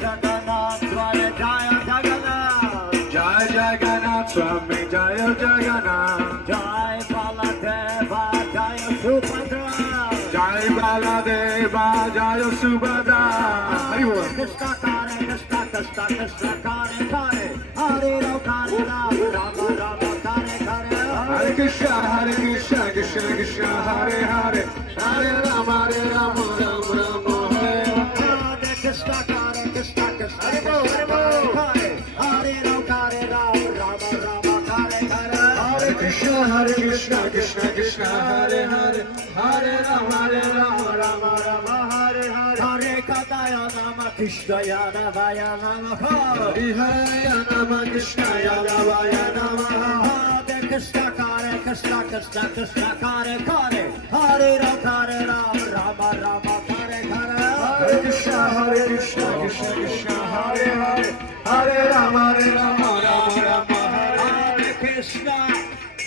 Jagannath Swami Jaya Jagannath. Jai Jagannath Swami Jaya Jagannath. Jai Baladeva Jaya Subhadra. Jai Baladeva Jaya Subhadra. Hari Bol. Krishna Kare Krishna Krishna Krishna Kare Kare. Hare Ram Kare Ram Rama Rama Kare Kare. Hare Krishna Krishna Krishna Hare Hare. Hare Rama Rama Rama Hare Hare. Krishna Kare Krishna Krishna Hare Kare. Hare Ram Kare Ram Rama Rama Kare Kare. Hare Krishna Krishna Krishna Hare Hare. Hare Rama Rama Rama Hare Hare. Hare Kadaya Nama Krishnaya Navaya Namaha. Hare Hare Nama Krishnaya Navaya Namaha. Hare Krishna Kare Krishna Krishna Krishna Kare Kare. Hare Ram Kare Ram Rama Rama Kare Kare. Hare Krishna Krishna Krishna Hare Hare. Hare Rama Rama Rama Hare Hare Krishna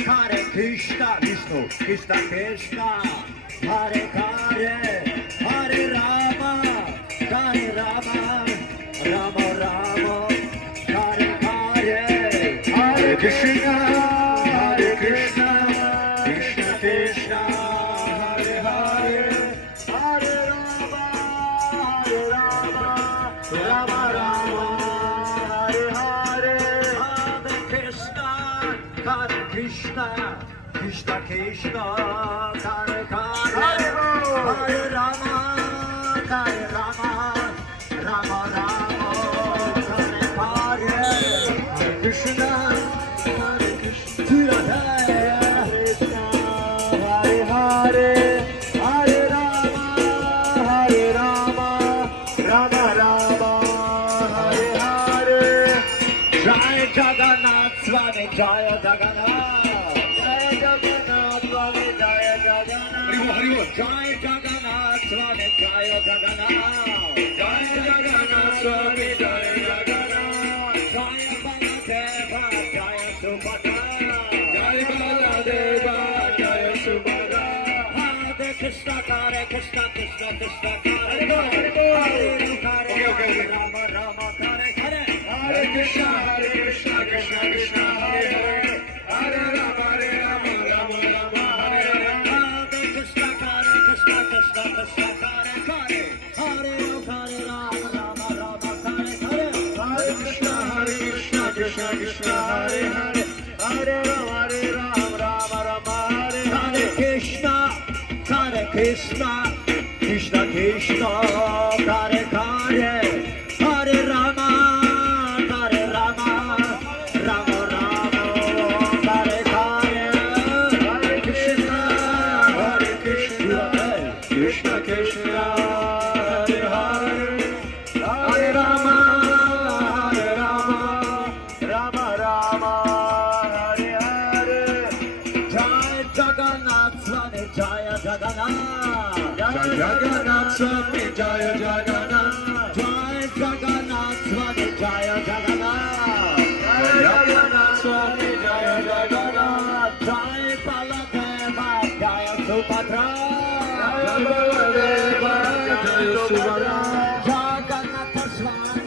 Hare Krishna Vishnu Krishna Krishna Hare Hare Hare Rama Hare Rama Rama Rama Hare Hare Hare Krishna Krishna Krishna Hare Hare. Hare Rama Rama Rama Hare Hare. Hare Krishna Krishna Krishna Krishna Hare Hare Hare Rama Rama Rama Hare Hare Krishna Hare Hare Hare. Hare Rama Rama Rama Hare Hare. Jai Jagannath Swami Jaya Jagannath. Jai Jagannath Swami Jaya Jagannath. Hari Bol. Jai Jagannath Swami Jaya Jagannath. Jai Jagannath Swami Jai Jagannath. Jai Baladeva Jaya Subhadra. Jai Baladeva Jaya Subhadra. Hare Krishna Hare Krishna Krishna Krishna Hare Hare Bol. Hare Hare Rama Rama Hare Hare. Hare Krishna Krishna Krishna Hare Hare. Hare Rama Rama Rama Hare Hare. Hare Krishna Hare Krishna Krishna Krishna Hare Hare. Hare Ram Rama Rama Hare Hare. Hare Krishna Krishna Krishna Hare Hare. Hare Rama Rama Hare Hare. Hare Krishna Krishna Krishna Hare Hare. Hare Rama Rama Rama Hare Hare. Hare Krishna Krishna Krishna Hare Hare. Hare Rama Rama Hare Hare. Jai Jagannath Swami Jaya Jagannath. Jai Jagannath Swami Jaya Jagannath. Jai Jagannath Swami Jaya Jagannath. Jai Jagannath Swami Jaya Jagannath. Jai Baladeva Jaya Subhadra. Jai Baladeva Jaya Subhadra. Jagannath Swami